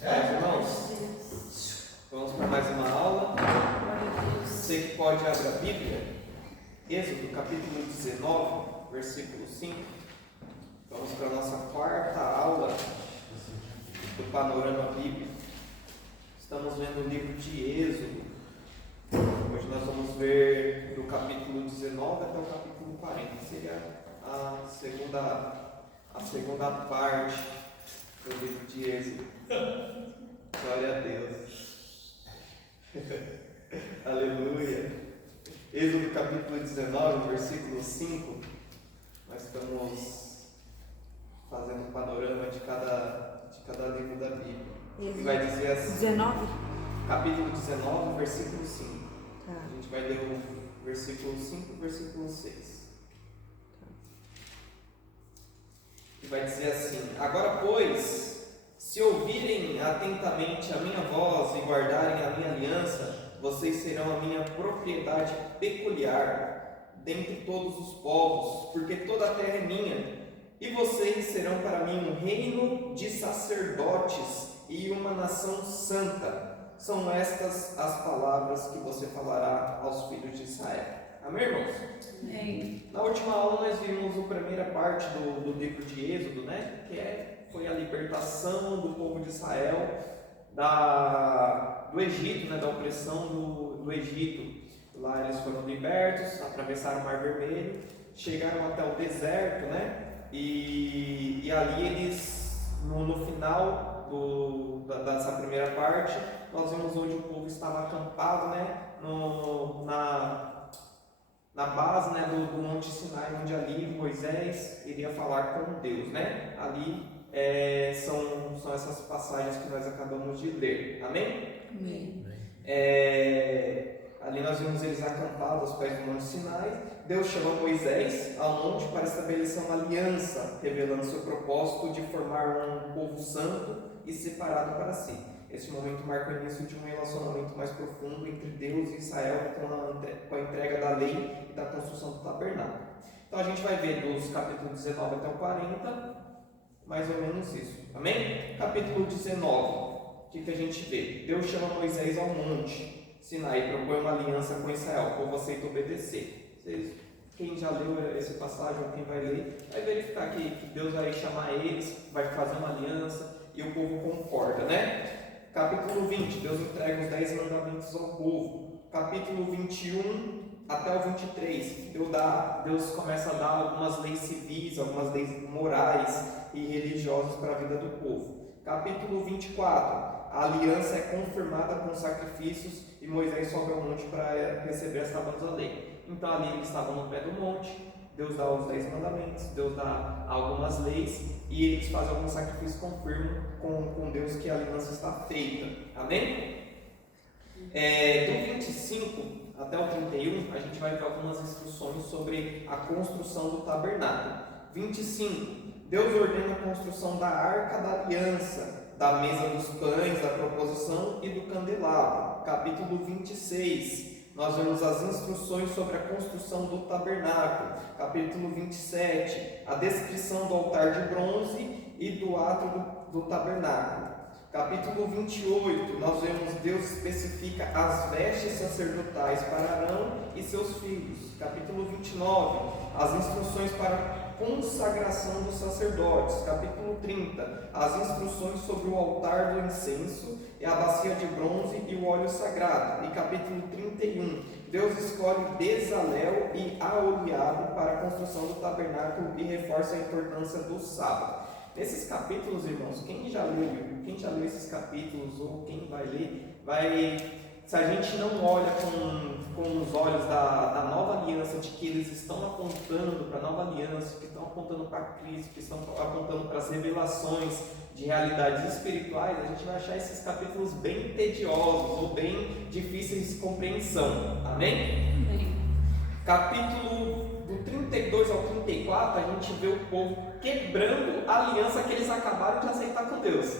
Irmãos, vamos para mais uma aula. Você que pode abrir a Bíblia, Êxodo capítulo 19, versículo 5. Vamos para a nossa quarta aula do Panorama Bíblico. Estamos vendo o livro de Êxodo. Hoje nós vamos ver do capítulo 19 até o capítulo 40. Seria a segunda parte do livro de Êxodo. Glória a Deus. Aleluia. Êxodo capítulo 19, versículo 5. Nós estamos fazendo um panorama de cada livro da Bíblia. E vai dizer assim: 19? Capítulo 19, versículo 5. Tá. A gente vai ler o versículo 5 e o versículo 6. E vai dizer assim: Agora, pois, se ouvirem atentamente a minha voz e guardarem a minha aliança, vocês serão a minha propriedade peculiar dentre todos os povos, porque toda a terra é minha, e vocês serão para mim um reino de sacerdotes e uma nação santa. São estas as palavras que você falará aos filhos de Israel. Amém, irmãos? Amém. Na última aula nós vimos a primeira parte do livro de Êxodo, né? Foi a libertação do povo de Israel do Egito, né? Da opressão do Egito. Lá eles foram libertos, atravessaram o Mar Vermelho, chegaram até o deserto, né? E ali eles, no final dessa primeira parte, nós vimos onde o povo estava acampado, né? Na base, né, do Monte Sinai, onde ali Moisés iria falar com Deus, né? Ali são essas passagens que nós acabamos de ler. Amém? Amém. Ali nós vimos eles acampados aos pés do Monte Sinai. Deus chama Moisés ao monte para estabelecer uma aliança, revelando seu propósito de formar um povo santo e separado para si. Esse momento marca o início de um relacionamento mais profundo entre Deus e Israel com a entrega da lei e da construção do tabernáculo. Então a gente vai ver dos capítulos 19 até o 40, mais ou menos isso. Amém? Capítulo 19, o que a gente vê? Deus chama Moisés ao monte Sinai e propõe uma aliança com Israel. O povo aceita obedecer. Quem já leu essa passagem ou quem vai ler, vai verificar que Deus vai chamar eles, vai fazer uma aliança e o povo concorda, né? Capítulo 20, Deus entrega os 10 mandamentos ao povo. Capítulo 21 até o 23, Deus começa a dar algumas leis civis, algumas leis morais e religiosas para a vida do povo. Capítulo 24, a aliança é confirmada com sacrifícios e Moisés sobe ao monte para receber as tábuas da lei. Então ali eles estavam no pé do monte, Deus dá os 10 mandamentos, Deus dá algumas leis e eles fazem algum sacrifício, confirmam com Deus que a aliança está feita. Amém? Do 25 até o 31, a gente vai ver algumas instruções sobre a construção do tabernáculo. 25, Deus ordena a construção da arca da aliança, da mesa dos pães, da proposição e do candelabro. Capítulo 26, nós vemos as instruções sobre a construção do tabernáculo. Capítulo 27, a descrição do altar de bronze e do átrio do tabernáculo. Capítulo 28, nós vemos Deus especifica as vestes sacerdotais para Arão e seus filhos. Capítulo 29, as instruções para a consagração dos sacerdotes. Capítulo 30, as instruções sobre o altar do incenso e a bacia de bronze e o óleo sagrado. E capítulo 31, Deus escolhe Bezalel e Aholiabe para a construção do tabernáculo e reforça a importância do sábado. Nesses capítulos, irmãos, quem já leu esses capítulos ou quem vai ler, se a gente não olha com os olhos da nova aliança, de que eles estão apontando para a nova aliança, que estão apontando para Cristo, que estão apontando para as revelações de realidades espirituais, a gente vai achar esses capítulos bem tediosos ou bem difíceis de compreensão. Amém? Amém. Capítulo do 32 ao 34, a gente vê o povo quebrando a aliança que eles acabaram de aceitar com Deus.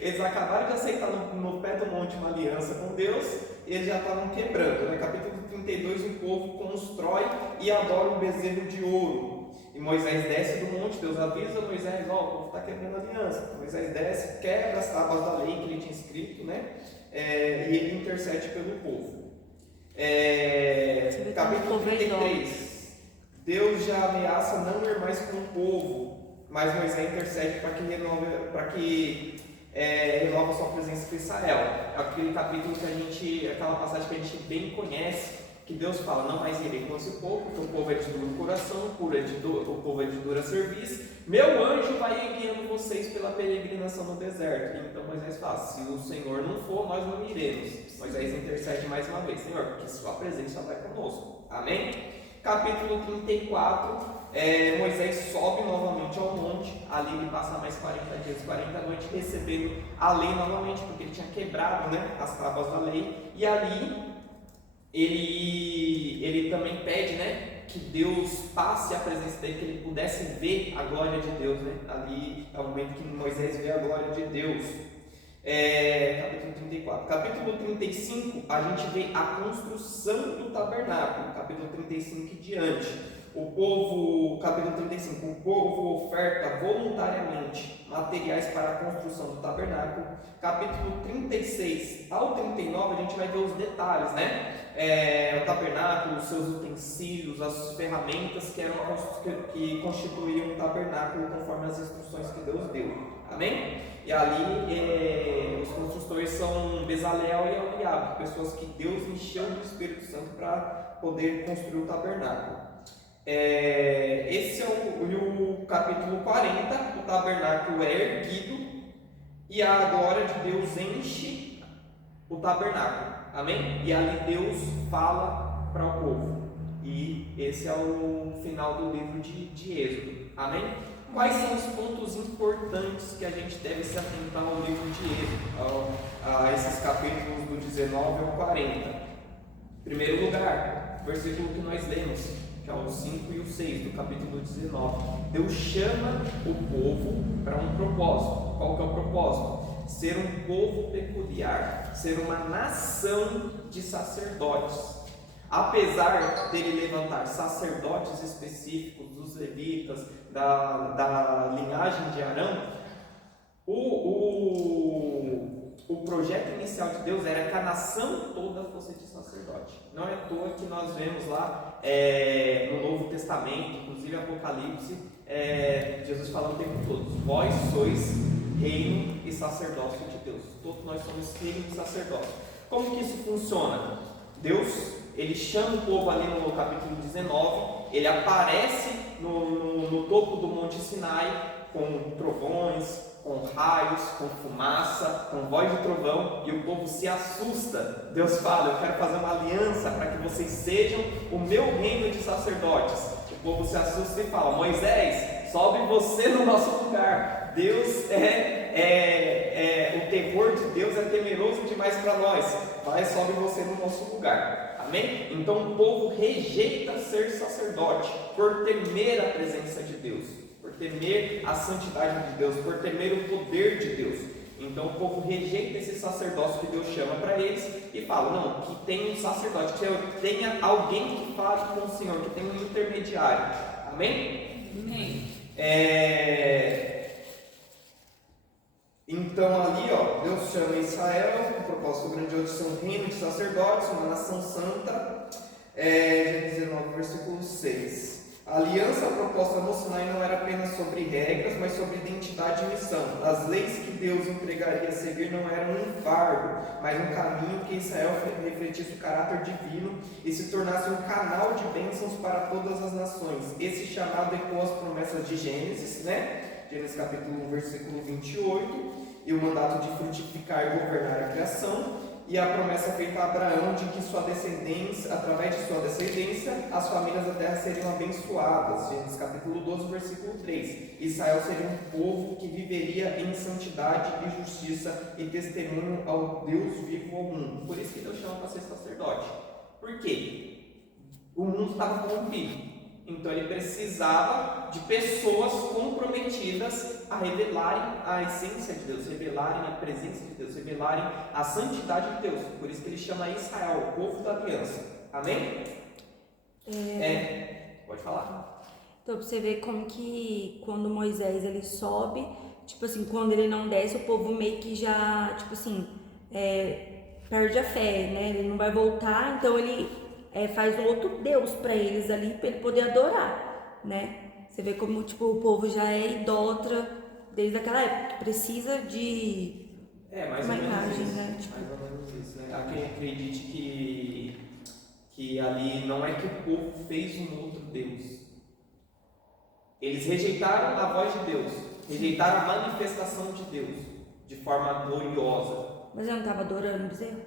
Eles acabaram de aceitar no pé do monte uma aliança com Deus, e eles já estavam quebrando. No capítulo 32, o povo constrói e adora um bezerro de ouro. E E Moisés desce do monte, Deus avisa Moisés, ó, o povo está quebrando a aliança. Moisés desce, quebra as tábuas da lei que ele tinha escrito, né? E ele intercede pelo povo. Capítulo 33. Deus já ameaça não ir mais com o povo, mas Moisés intercede para que renova sua presença com Israel. É aquele capítulo aquela passagem que a gente bem conhece, que Deus fala, não mais irei com esse povo, porque o povo é de duro coração, o povo é de dura serviço, meu anjo vai guiando vocês pela peregrinação no deserto. Então Moisés fala, se o Senhor não for, nós não iremos. Moisés intercede mais uma vez, Senhor, porque sua presença vai conosco. Amém? Capítulo 34, Moisés sobe novamente ao monte, ali ele passa mais 40 dias, 40 noites, recebendo a lei novamente, porque ele tinha quebrado, né, as tábuas da lei, e ali ele também pede, né, que Deus passe a presença dele, que ele pudesse ver a glória de Deus, né? Ali é o momento que Moisés vê a glória de Deus. Capítulo 34. Capítulo 35, a gente vê a construção do tabernáculo. Capítulo 35 e diante. Capítulo 35, o povo oferta voluntariamente materiais para a construção do tabernáculo. Capítulo 36 ao 39, a gente vai ver os detalhes, né? O tabernáculo, os seus utensílios, as ferramentas que constituíam o tabernáculo conforme as instruções que Deus deu. Amém? E ali os construtores são Bezalel e Eliabe, pessoas que Deus encheu do Espírito Santo para poder construir o tabernáculo. Esse é o capítulo 40, o tabernáculo é erguido e a glória de Deus enche o tabernáculo. Amém? E ali Deus fala para o povo. E esse é o final do livro de Êxodo. Amém? Quais são os pontos importantes que a gente deve se atentar ao livro de Êxodo, a esses capítulos do 19 ao 40? Em primeiro lugar, o versículo que nós lemos, que é o 5 e o 6 do capítulo 19. Deus chama o povo para um propósito. Qual que é o propósito? Ser um povo peculiar, ser uma nação de sacerdotes. Apesar dele levantar sacerdotes específicos, dos levitas, da linhagem de Arão, o projeto inicial de Deus era que a nação toda fosse de sacerdote. Não é à toa que nós vemos lá no Novo Testamento, inclusive Apocalipse, Jesus falando o tempo todo: vós sois reino e sacerdócio de Deus. Todos nós somos reino e sacerdócio. Como que isso funciona? Deus, ele chama o povo ali no capítulo 19, ele aparece no topo do Monte Sinai com trovões, com raios, com fumaça, com voz de trovão, e o povo se assusta. Deus fala: eu quero fazer uma aliança para que vocês sejam o meu reino de sacerdotes. O povo se assusta e fala: Moisés, sobe você no nosso lugar. Deus o terror de Deus é temeroso demais para nós. Vai, sobe você no nosso lugar. Amém? Então o povo rejeita ser sacerdote por temer a presença de Deus, por temer a santidade de Deus, por temer o poder de Deus. Então o povo rejeita esse sacerdócio que Deus chama para eles e fala: não, que tenha um sacerdote, que tenha alguém que fale com o Senhor, que tenha um intermediário. Amém? Amém. Então ali, Deus chama Israel com o propósito grandioso de ser um reino de sacerdotes, uma nação santa. Gênesis 19, versículo 6. A aliança proposta no Sinai não era apenas sobre regras, mas sobre identidade e missão. As leis que Deus entregaria a seguir não eram um fardo, mas um caminho que Israel refletisse o caráter divino e se tornasse um canal de bênçãos para todas as nações. Esse chamado ecoa as promessas de Gênesis, né? Gênesis capítulo 1, versículo 28, e o mandato de frutificar e governar a criação, e a promessa feita a Abraão de que sua descendência, através de sua descendência, as famílias da terra seriam abençoadas. Gênesis capítulo 12, versículo 3. Israel seria um povo que viveria em santidade e justiça e testemunho ao Deus vivo ao mundo. Por isso que Deus chama para ser sacerdote. Por quê? O mundo estava corrompido. Então ele precisava de pessoas comprometidas a revelarem a essência de Deus, revelarem a presença de Deus, revelarem a santidade de Deus. Por isso que ele chama Israel, o povo da aliança. Amém? Pode falar. Então você vê como que quando Moisés ele sobe, tipo assim, quando ele não desce, o povo meio que já, tipo assim, perde a fé, né? Ele não vai voltar, então ele faz um outro Deus para eles ali, para ele poder adorar, né? Você vê como tipo o povo já é idólatra desde aquela época, que precisa de Mais uma ou menos imagem, isso. né? Tipo, Mais ou menos isso, né? Há quem acredite que ali não é que o povo fez um outro Deus. Eles rejeitaram a voz de Deus, rejeitaram a manifestação de Deus de forma gloriosa. mas eu não estava adorando o bezerro?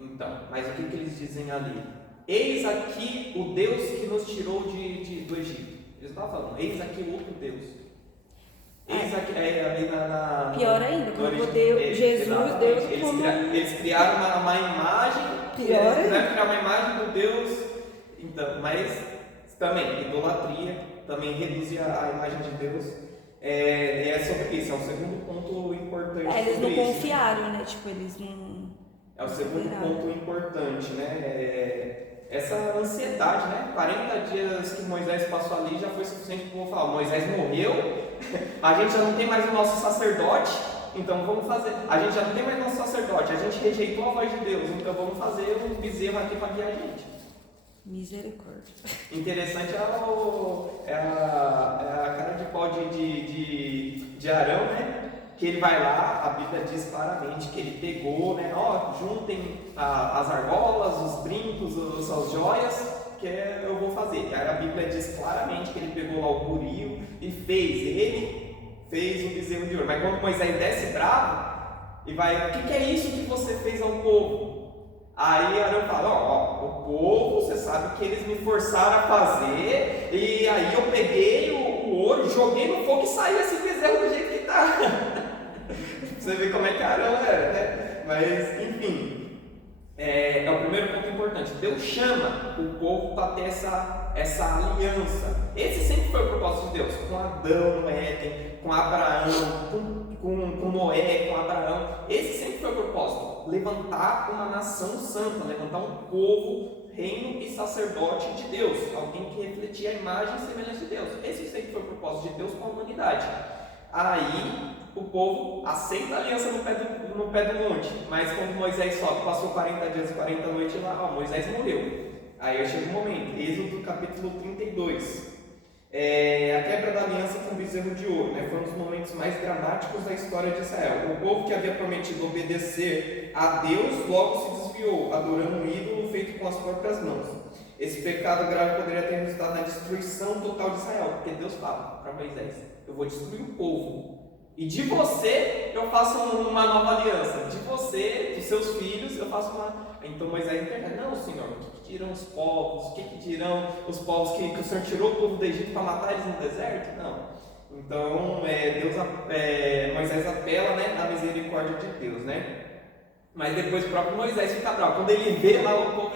Então, mas o que eles dizem ali? Eis aqui o Deus que nos tirou do Egito. Eles estavam falando, eis aqui o outro Deus. Eis aqui, ali pior ainda, colocou Deus, Jesus, Deus como... Eles criaram uma imagem, Pior eles ainda. criar uma imagem do Deus, então, mas também, idolatria, também reduzir a imagem de Deus, é sobre isso, é o segundo ponto importante. Eles não isso. confiaram, né? Tipo, eles não... É o segundo ponto importante, né? Essa ansiedade, né? 40 dias que Moisés passou ali já foi suficiente para o povo falar: Moisés morreu, a gente já não tem mais o nosso sacerdote, então vamos fazer. A gente já não tem mais o nosso sacerdote, a gente rejeitou a voz de Deus, então vamos fazer um bezerro aqui para guiar a gente. Misericórdia. Interessante é a cara de pau de Arão, né? Que ele vai lá, a Bíblia diz claramente que ele pegou, né? Juntem as argolas, os brincos, as joias, que eu vou fazer. E aí a Bíblia diz claramente que ele pegou lá o buril e ele fez o bezerro de ouro. Mas quando Moisés desce bravo e vai, o que é isso que você fez ao povo? Aí Arão fala, o povo, você sabe que eles me forçaram a fazer, e aí eu peguei o ouro, joguei no fogo e saiu esse bezerro do jeito que está. Você vê como é que Arão era, né? Mas, enfim, é o primeiro ponto importante. Deus chama o povo para ter essa aliança. Esse sempre foi o propósito de Deus, com Adão no Éden, com Abraão, com Noé, com Abraão. Esse sempre foi o propósito, levantar uma nação santa, levantar um povo, reino e sacerdote de Deus, alguém que refletia a imagem e semelhança de Deus. Esse sempre foi o propósito de Deus com a humanidade. Aí o povo aceita a aliança no pé do monte, mas quando Moisés sobe, passou 40 dias e 40 noites lá, Moisés morreu. Aí chega o momento, Êxodo capítulo 32. A quebra da aliança com o bezerro de ouro, né? Foi um dos momentos mais dramáticos da história de Israel. O povo que havia prometido obedecer a Deus logo se desviou, adorando um ídolo feito com as próprias mãos. Esse pecado grave poderia ter resultado na destruição total de Israel, porque Deus fala para Moisés: eu vou destruir o povo, e de você eu faço uma nova aliança, de você, dos seus filhos, eu faço uma... Então Moisés interpreta: não, Senhor, o que dirão os povos? O que dirão os povos que o Senhor tirou o povo do Egito para matar eles no deserto? Não. Então Moisés apela, né, à misericórdia de Deus, né? Mas depois o próprio Moisés fica bravo. Quando ele vê lá o povo,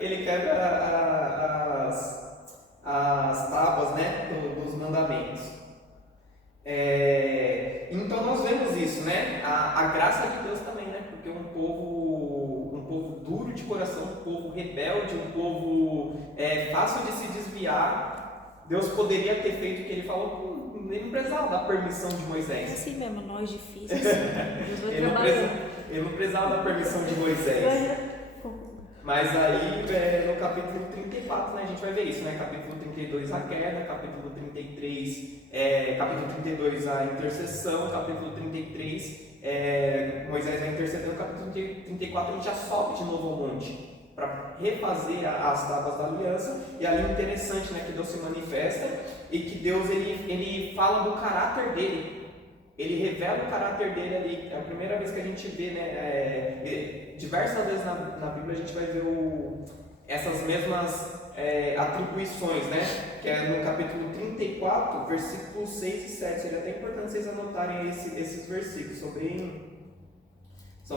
ele quebra as tábuas, né, dos mandamentos. Então nós vemos isso, né? A graça de Deus também, né? Porque um povo duro de coração, um povo rebelde, um povo fácil de se desviar, Deus poderia ter feito o que ele falou, ele não precisava da permissão de Moisés. É assim mesmo, nós difíceis. Deus vai trabalhando. Ele não precisava da permissão de Moisés. Mas aí no capítulo 34, né, a gente vai ver isso, né? Capítulo 32 a queda, capítulo 33, capítulo 32 a intercessão, capítulo 33 Moisés vai interceder, no capítulo 34 ele já sobe de novo ao monte para refazer as tábuas da aliança. E ali é interessante, né, que Deus se manifesta e que Deus ele fala do caráter dele. Ele revela o caráter dele ali. É a primeira vez que a gente vê, né? Diversas vezes na Bíblia a gente vai ver essas mesmas atribuições, né? Que é no capítulo 34, versículos 6 e 7. Seria até importante vocês anotarem esses versículos, são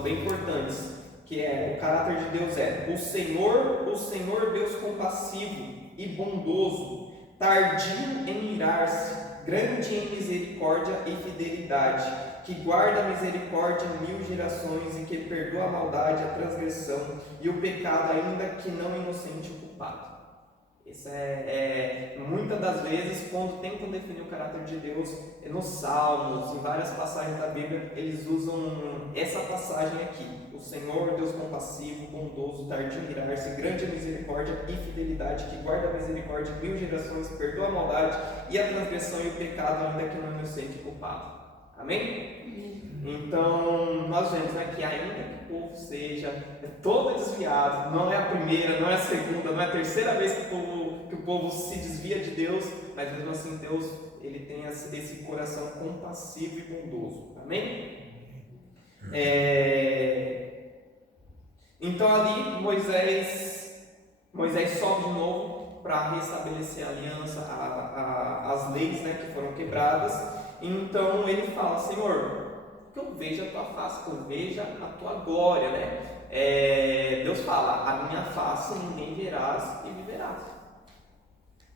bem importantes. Que o caráter de Deus o Senhor Deus compassivo e bondoso, tardio em irar-se, grande em misericórdia e fidelidade, que guarda a misericórdia em 1000 gerações e que perdoa a maldade, a transgressão e o pecado, ainda que não inocente o culpado. Isso muitas das vezes, quando tentam definir o caráter de Deus, nos Salmos, em várias passagens da Bíblia, eles usam essa passagem aqui. O Senhor, Deus compassivo, bondoso, tardio em irar-se, grande misericórdia e fidelidade, que guarda a misericórdia 1000 gerações, perdoa a maldade e a transgressão e o pecado, ainda que não é inocente e culpado. Amém? Então, nós vemos, né, que ainda que o povo seja todo desviado, não é a primeira, não é a segunda, não é a terceira vez que o povo se desvia de Deus, mas mesmo assim Deus, ele tem esse coração compassivo e bondoso. Amém? Então ali Moisés sobe de novo para restabelecer a aliança, as leis, né, que foram quebradas. Então ele fala: Senhor, que eu veja a tua face, que eu veja a tua glória, né? Deus fala: a minha face ninguém verás e viverás,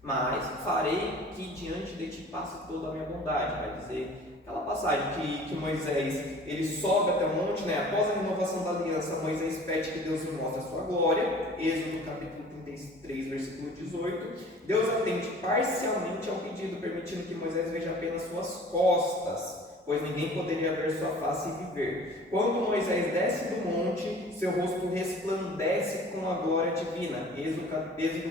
mas farei que diante de ti passe toda a minha bondade. Vai dizer aquela passagem que Moisés, ele sobe até o monte, né? Após a renovação da aliança, Moisés pede que Deus lhe mostre a sua glória. Êxodo capítulo 33, versículo 18. Deus atende parcialmente ao pedido, permitindo que Moisés veja apenas suas costas, pois ninguém poderia ver sua face e viver. Quando Moisés desce do monte, seu rosto resplandece com a glória divina. Êxodo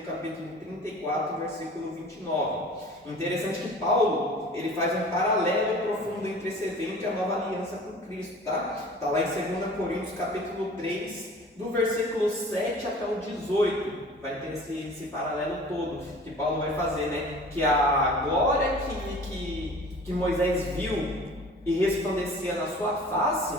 capítulo 34, versículo 29. Interessante que Paulo, ele faz um paralelo profundo entre esse evento e a nova aliança com Cristo, tá? Está lá em 2 Coríntios capítulo 3, do versículo 7 até o 18. Vai ter esse paralelo todo que Paulo vai fazer, né? Que a glória que Moisés viu e resplandecia na sua face,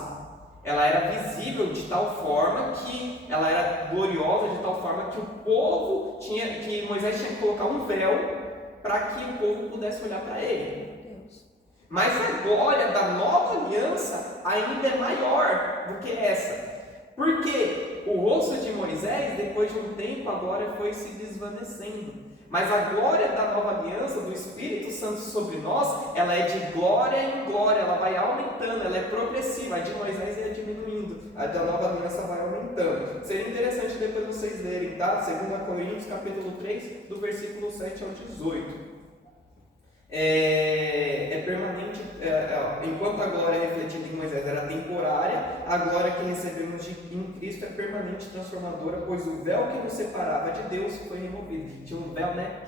ela era visível de tal forma que ela era gloriosa, de tal forma que o povo que Moisés tinha que colocar um véu para que o povo pudesse olhar para ele. Mas a glória da nova aliança ainda é maior do que essa. Porque o rosto de Moisés, depois de um tempo, a glória foi se desvanecendo. Mas a glória da nova aliança, do Espírito Santo sobre nós, ela é de glória em glória, ela vai aumentando, ela é progressiva. A de Moisés ia diminuindo, a da nova aliança vai aumentando. Seria interessante depois vocês lerem, tá? 2 Coríntios capítulo 3, do versículo 7 ao 18. Permanente, enquanto a glória refletida em Moisés era temporária, a glória que recebemos em Cristo é permanente e transformadora, pois o véu que nos separava de Deus foi removido. Tinha um véu, né?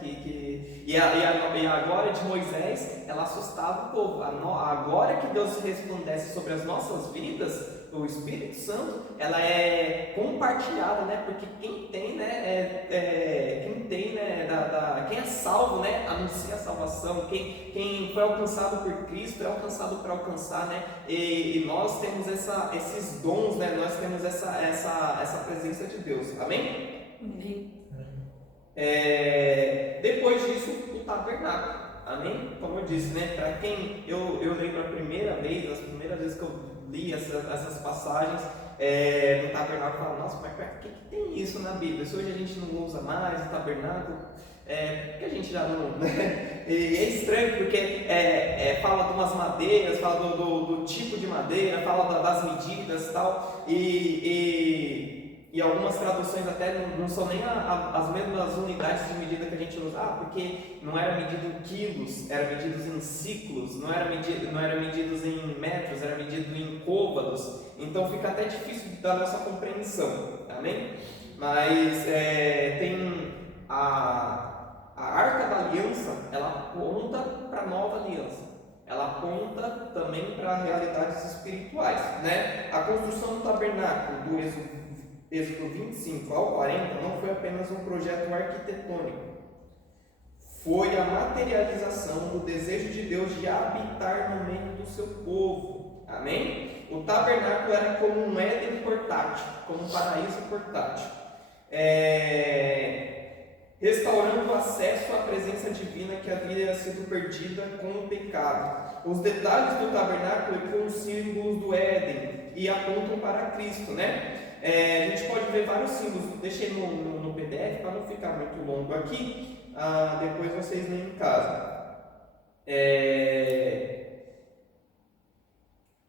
E a glória de Moisés, ela assustava o povo. A glória que Deus resplandece sobre as nossas vidas, o Espírito Santo, ela é compartilhada, né? Porque quem tem, né? Quem é salvo, né? Anuncia a salvação. Quem foi alcançado por Cristo é alcançado para alcançar, né? E nós temos esses dons, né? Nós temos essa presença de Deus. Amém? Amém. Depois disso, o tabernáculo. Amém? Como eu disse, né? Para quem eu lembro a primeira vez, as primeiras vezes que eu li essas passagens do tabernáculo, eu falo: nossa, mas para que tem isso na Bíblia? Se hoje a gente não usa mais o tabernáculo, porque a gente já não, né? E é estranho porque fala de umas madeiras, fala do tipo de madeira, fala das medidas e tal, e algumas traduções até não são nem as mesmas unidades de medida que a gente usa, porque não era medido em quilos, era medido em ciclos, não era medidos em metros, era medido em côvados, então fica até difícil da nossa compreensão, amém? Mas tem a Arca da Aliança, ela aponta para a nova aliança, ela aponta também para realidades espirituais, né? A construção do tabernáculo do Êxodo 25 ao 40 não foi apenas um projeto arquitetônico, foi a materialização do desejo de Deus de habitar no meio do seu povo, amém? O tabernáculo era como um Éden portátil, como um paraíso portátil, restaurando o acesso à presença divina que havia sido perdida com o pecado. Os detalhes do tabernáculo são símbolos do Éden e apontam para Cristo, né? A gente pode ver vários símbolos, deixei no PDF para não ficar muito longo aqui, depois vocês leem em casa.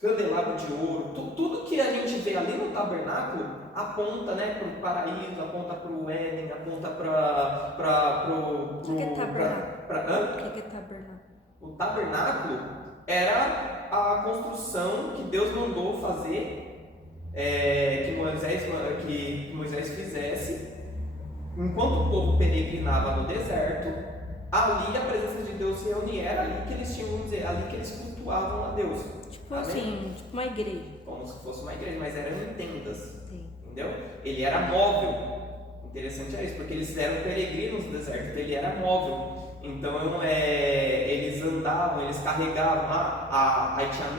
candelabro de ouro, tudo que a gente vê ali no tabernáculo aponta, né, para o paraíso, aponta para o Éden, aponta para O que é tabernáculo? O que é tabernáculo? O tabernáculo era a construção que Deus mandou fazer, que Moisés fizesse, enquanto o povo peregrinava no deserto. Ali a presença de Deus se reunia, era ali que eles tinham, vamos dizer, ali que eles cultuavam a Deus. Tipo assim, tipo uma igreja. Como se fosse uma igreja, mas eram em tendas. Sim. Entendeu? Ele era móvel. Interessante é isso, porque eles eram peregrinos no deserto, então ele era móvel. Então eles andavam, eles carregavam, aí tinha a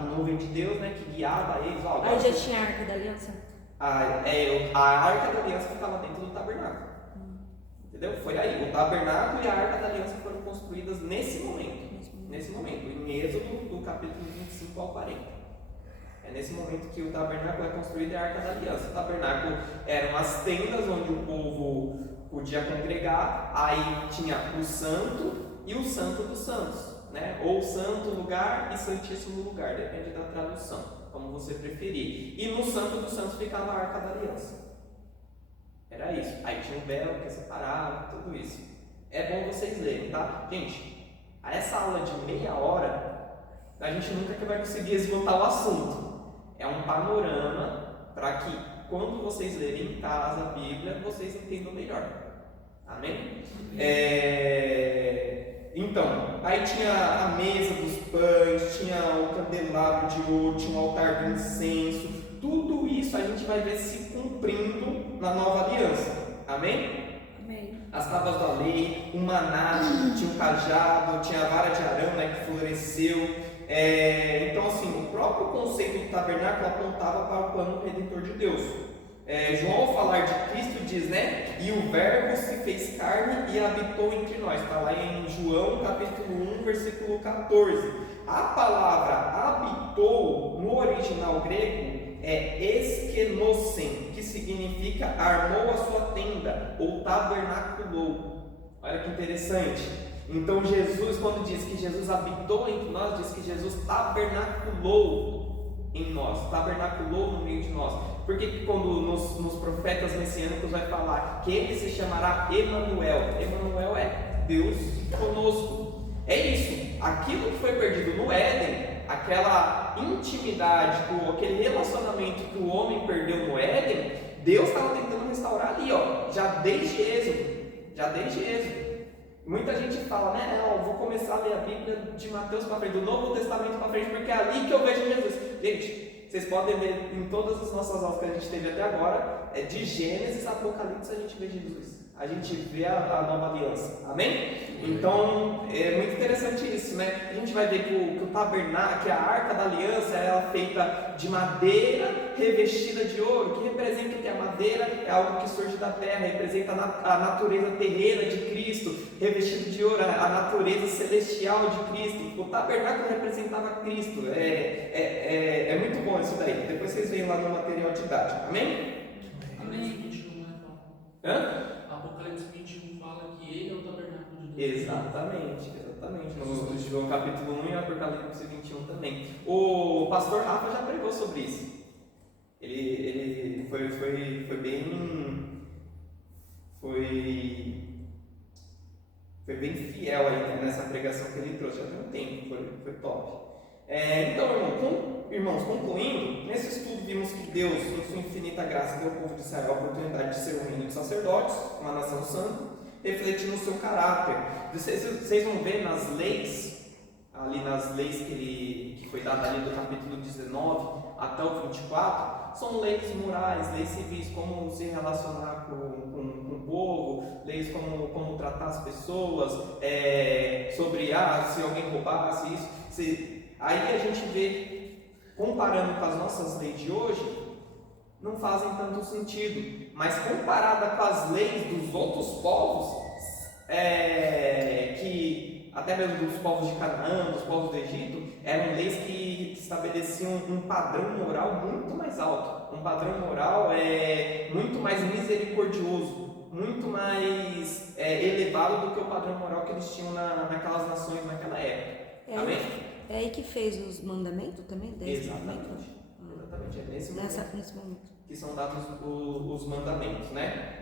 nuvem de Deus, né, que guiava eles. Aí já tinha a Arca da Aliança? A Arca da Aliança ficava dentro do tabernáculo. Entendeu? Foi aí, o tabernáculo e a Arca da Aliança foram construídas nesse momento, em Êxodo, do capítulo 25 ao 40. É nesse momento que o tabernáculo é construído e a Arca da Aliança. O tabernáculo eram as tendas onde o povo podia congregar, aí tinha o santo e o santo dos santos, né? Ou santo lugar e santíssimo lugar, depende da tradução, como você preferir. E no santo dos santos ficava a Arca da Aliança. Era isso. Aí tinha um véu que separava, tudo isso. É bom vocês lerem, tá? Gente, essa aula de meia hora, a gente nunca vai conseguir esgotar o assunto. É um panorama para que, quando vocês lerem em casa a Bíblia, vocês entendam melhor. Amém? Então, aí tinha a mesa dos pães, tinha o candelabro de ouro, tinha o altar do incenso. Tudo isso a gente vai ver se cumprindo na nova aliança. Amém? Amém. As tábuas da lei, o maná, tinha o cajado, tinha a vara de Arão, né, que floresceu. Então, assim, o próprio conceito do tabernáculo apontava para o plano redentor de Deus. João, ao falar de Cristo, diz, né? E o Verbo se fez carne e habitou entre nós. Está lá em João, capítulo 1, versículo 14. A palavra habitou, no original grego, é eskenosen, que significa armou a sua tenda, ou tabernaculou. Olha que interessante. Então Jesus, quando diz que Jesus habitou entre nós, diz que Jesus tabernaculou em nós, tabernaculou no meio de nós. Porque quando nos profetas messiânicos vai falar que ele se chamará Emanuel, Emanuel é Deus conosco. É isso, aquilo que foi perdido no Éden, aquela intimidade, aquele relacionamento que o homem perdeu no Éden, Deus estava tentando restaurar ali, já desde Êxodo. Muita gente fala, né? Eu vou começar a ler a Bíblia de Mateus para frente, do Novo Testamento para frente, porque é ali que eu vejo Jesus. Gente, vocês podem ver em todas as nossas aulas que a gente teve até agora, de Gênesis a Apocalipse a gente vê Jesus. A gente vê a nova aliança. Amém? Então, é muito interessante isso, né? A gente vai ver que o tabernáculo, que a Arca da Aliança, ela é feita de madeira revestida de ouro, que representa que a madeira é algo que surge da terra, representa a natureza terrena de Cristo, revestido de ouro, a natureza celestial de Cristo. O tabernáculo representava Cristo. É muito bom isso daí. Depois vocês veem lá no material didático. Amém? Amém. Apocalipse 21 fala que ele é o tabernáculo de Deus. Exatamente. No João capítulo 1 e Apocalipse 21 também. O pastor Rafa já pregou sobre isso. Ele foi bem fiel aí nessa pregação que ele trouxe. Já tem um tempo, foi top. Então, irmãos, concluindo, nesse estudo vimos que Deus, em sua infinita graça, deu ao povo de Israel a oportunidade de ser um reino de sacerdotes, uma nação santa, refletindo o seu caráter. Vocês vão ver nas leis, ali nas leis que foi dada ali do capítulo 19 até o 24, são leis morais, leis civis, como se relacionar com o povo, leis como tratar as pessoas, sobre se alguém roubasse isso. Aí a gente vê, comparando com as nossas leis de hoje, não fazem tanto sentido, mas comparada com as leis dos outros povos, que até mesmo dos povos de Canaã, dos povos do Egito, eram leis que estabeleciam um padrão moral muito mais alto, um padrão moral muito mais misericordioso, muito mais elevado do que o padrão moral que eles tinham naquelas nações naquela época. Amém? É aí que fez os mandamentos também? 10 Exatamente. mandamentos? Exatamente, é nesse momento Nesse momento. que são dados os mandamentos, né?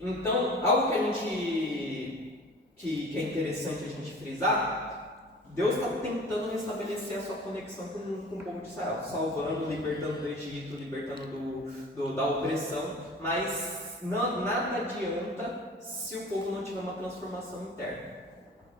Então, algo que a gente que é interessante a gente frisar, Deus está tentando restabelecer a sua conexão com o povo de Israel, salvando, libertando do Egito, libertando da opressão, mas nada adianta se o povo não tiver uma transformação interna.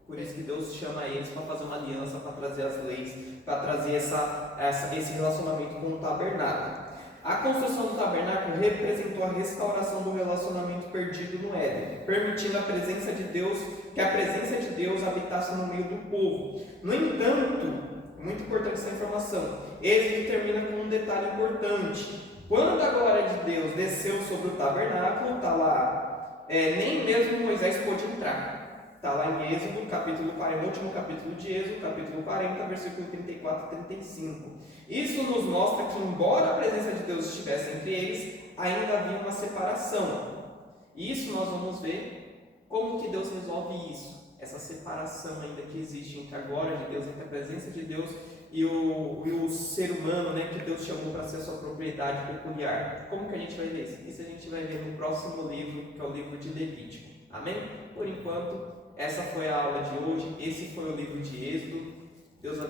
Por isso que Deus chama eles para fazer uma aliança, para trazer as leis, para trazer esse relacionamento com o tabernáculo. A construção do tabernáculo representou a restauração do relacionamento perdido no Éden, permitindo que a presença de Deus habitasse no meio do povo. No entanto, muito importante essa informação, Êxodo termina com um detalhe importante. Quando a glória de Deus desceu sobre o tabernáculo, está lá, nem mesmo Moisés pôde entrar. Está lá em Êxodo, capítulo 40, no último capítulo de Êxodo, capítulo 40, versículo 34 e 35. Isso nos mostra que, embora a presença de Deus estivesse entre eles, ainda havia uma separação. E isso nós vamos ver como que Deus resolve isso. Essa separação ainda que existe entre a glória de Deus, entre a presença de Deus e o ser humano, né, que Deus chamou para ser a sua propriedade peculiar. Como que a gente vai ver isso? Isso a gente vai ver no próximo livro, que é o livro de Levítico. Amém? Por enquanto, essa foi a aula de hoje. Esse foi o livro de Êxodo. Deus abençoe.